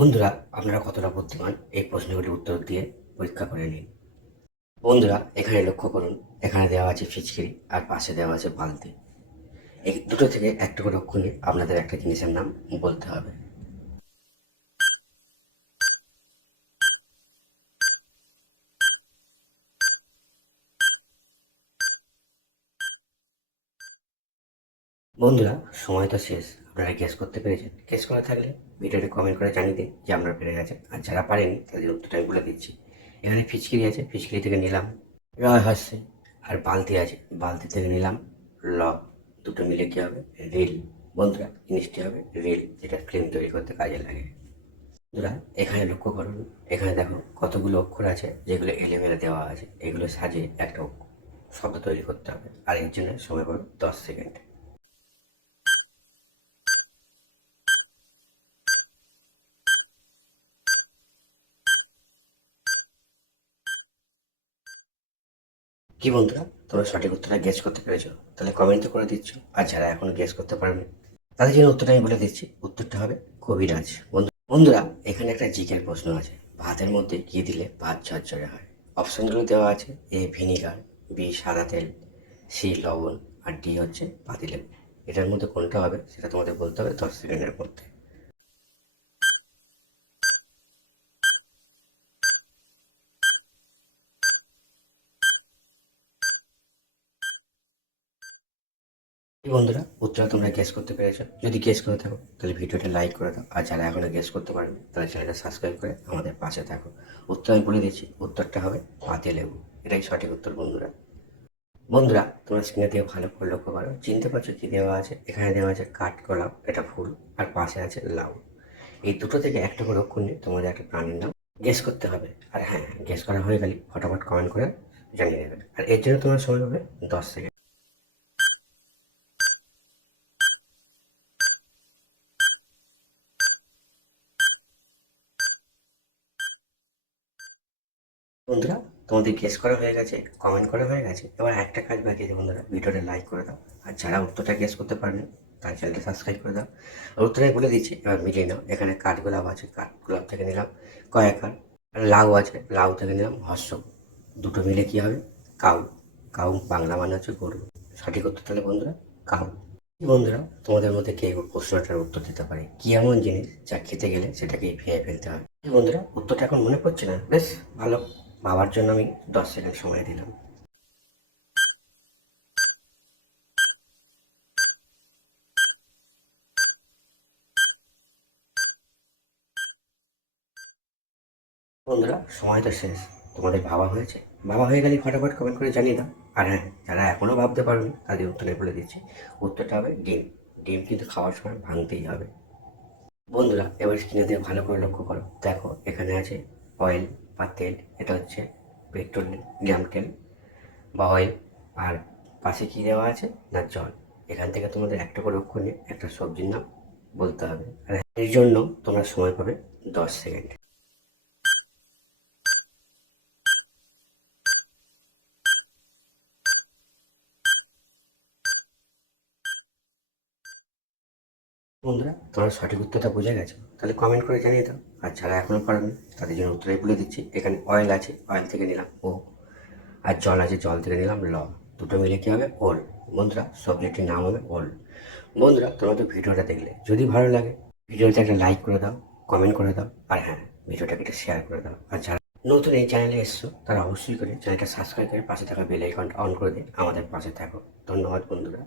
বন্ধুরা, আপনারা কতটা বুদ্ধিমান? এই প্রশ্নগুলির উত্তর দিয়ে পরীক্ষা করে নিন। বন্ধুরা, এখানে লক্ষ্য করুন, এখানে দেওয়া আছে ফিচকিরি আর পাশে দেওয়া আছে বালতি। এই দুটো থেকে একটা করে অক্ষণে আপনাদের একটা জিনিসের নাম বলতে হবে। বন্ধুরা, সময় তো শেষ। আপনারা গেস করতে পেরেছেন। গেস করা থাকলে ভিডিওতে কমেন্ট করে জানিয়ে দিন যে আপনারা পেরে গেছেন আর যারা পারেনি, তাদের উত্তরটা আমি বলে দিচ্ছি। এখানে ফিচকিরি আছে, ফিচকিরি থেকে নিলাম রয় হাসছে আর বালতি আছে, বালতি থেকে নিলাম ল দুটো মিলে কী হবে? রেল। বন্ধুরা, জিনিসটি হবে রেল, যেটা ফিল্ম তৈরি করতে কাজে লাগে। বন্ধুরা, এখানে লক্ষ্য করুন। এখানে দেখো কতগুলো অক্ষর আছে, যেগুলো এলেমেলে দেওয়া আছে। এগুলো সাজিয়ে একটা শব্দ তৈরি করতে হবে। আর এর জন্য সময় পাবে দশ সেকেন্ড কি বন্ধুরা, তোমরা সঠিক উত্তরটা গেস করতে পেরেছ? তাহলে কমেন্ট করে দিচ্ছ, আর যারা এখন গেস করতে পারেনি, তাদের জন্য উত্তরটা আমি বলে দিচ্ছি। উত্তরটা হবে কবিরাজ। বন্ধু বন্ধুরা, এখানে একটা জিকের প্রশ্ন আছে। ভাতের মধ্যে কি দিলে ভাত ঝরঝরে হয়? অপশনগুলো দেওয়া আছে। এ ভিনিগার বি সাদা তেল সি লবণ, আর ডি হচ্ছে পাতিলেবু। এটার মধ্যে কোনটা হবে, সেটা তোমাদের বলতে হবে দশ সেকেন্ডের মধ্যে। বন্ধুরা উত্তরটা তোমরা গেস করতে পেরেছ? যদি গেস করে থাকো, তাহলে ভিডিওটা লাইক করে দাও। আর যারা এখনও গেস করতে পারেনি তাহলে চ্যানেলটা সাবস্ক্রাইব করে আমাদের পাশে থাকো। উত্তর আমি বলে দিচ্ছি, উত্তরটা হবে পাতে লেবু। এটাই সঠিক উত্তর, বন্ধুরা। বন্ধুরা, তোমরা স্ক্রিনে দিয়ে ভালো করে লক্ষ্য করো। চিনতে পারছ কি দেওয়া আছে? এখানে দেওয়া আছে কাঠগোলাপ এটা ফুল, আর পাশে আছে লাউ। এই দুটো থেকে একটা করে অক্ষর নিয়ে তোমাদের একটা প্রাণীর নাম গেস করতে হবে। আর হ্যাঁ গেস করা হয়ে গেলে ফটাফট কমেন্ট করে জানিয়ে দেবে। আর এর জন্য তোমার সময় হবে দশ সেকেন্ড বন্ধুরা, তোমাদের গেস করা হয়ে গেছে কমেন্ট করা হয়ে গেছে, এবার একটা কাজ বাকি আছে বন্ধুরা, ভিডিওটা লাইক করে দাও, আর যারা উত্তরটা গেস করতে পারেন, তার চ্যানেলটা সাবস্ক্রাইব করে দাও, আর উত্তরটাই বলে দিচ্ছি, এবার মিলিয়ে নাও, এখানে কাঠগোলাপ আছে কাঠগোলাপ থেকে নিলাম কয়েকার আর লাউ আছে, লাউ থেকে নিলাম হর্ষ দুটো মিলে কী হবে? কাউ কাউ বাংলা মানে হচ্ছে গরু, সঠিক উত্তর তাহলে বন্ধুরা, কাউ। বন্ধুরা, তোমাদের মধ্যে কে প্রশ্নটার উত্তর দিতে পারে? কি এমন জিনিস যা খেতে গেলে সেটাকে ভেঙে ফেলতে হবে বন্ধুরা, উত্তরটা এখন মনে পড়ছে না, বেশ ভালো। ভাবার জন্য আমি দশ সেকেন্ড সময় দিলাম। বন্ধুরা, সময় তো শেষ। তোমাদের ভাবা হয়েছে? ভাবা হয়ে গেলে ফটাফট কমেন্ট করে জানিয়ে দাও। আর হ্যাঁ যারা এখনও ভাবতে পারোনি, তাদের উত্তরে বলে দিচ্ছি। উত্তরটা হবে ডিম। ডিম কিন্তু খাওয়ার সময় ভাঙতেই হবে। বন্ধুরা, এবার স্ক্রিনে দিয়ে ভালো করে লক্ষ্য করো। দেখো, এখানে আছে অয়েল বা তেল, এটা হচ্ছে পেট্রোলিয়াম তেল, বা অয়েল আর পাশে কী দেওয়া আছে? না, জল। এখান থেকে তোমাদের একটা করে নিয়ে একটা সবজির নাম বলতে হবে। আর এর জন্য তোমরা সময় পাবে দশ সেকেন্ড। বন্ধুরা, তোমরা সঠিক উত্তরটা বুঝে গেছো। তাহলে কমেন্ট করে জানিয়ে দাও। আর যারা এখনও পারেনি, তাদের জন্য উত্তরাই বলে দিচ্ছি। এখানে অয়েল আছে অয়েল থেকে নিলাম ও আর জল আছে, জল থেকে নিলাম ল। দুটো মিলে কী হবে? ওল বন্ধুরা সবজেক্টের নাম হবে ওল বন্ধুরা তোমরা তো ভিডিওটা দেখলে যদি ভালো লাগে, ভিডিওতে একটা লাইক করে দাও কমেন্ট করে দাও। আর হ্যাঁ ভিডিওটাকে একটা শেয়ার করে দাও। আর যারা নতুন এই চ্যানেলে এসছো, তারা অবশ্যই করে চ্যানেলটা সাবস্ক্রাইব করে পাশে থাকা বেল আইকনটা অন করে দিন আমাদের পাশে থাকো। ধন্যবাদ, বন্ধুরা।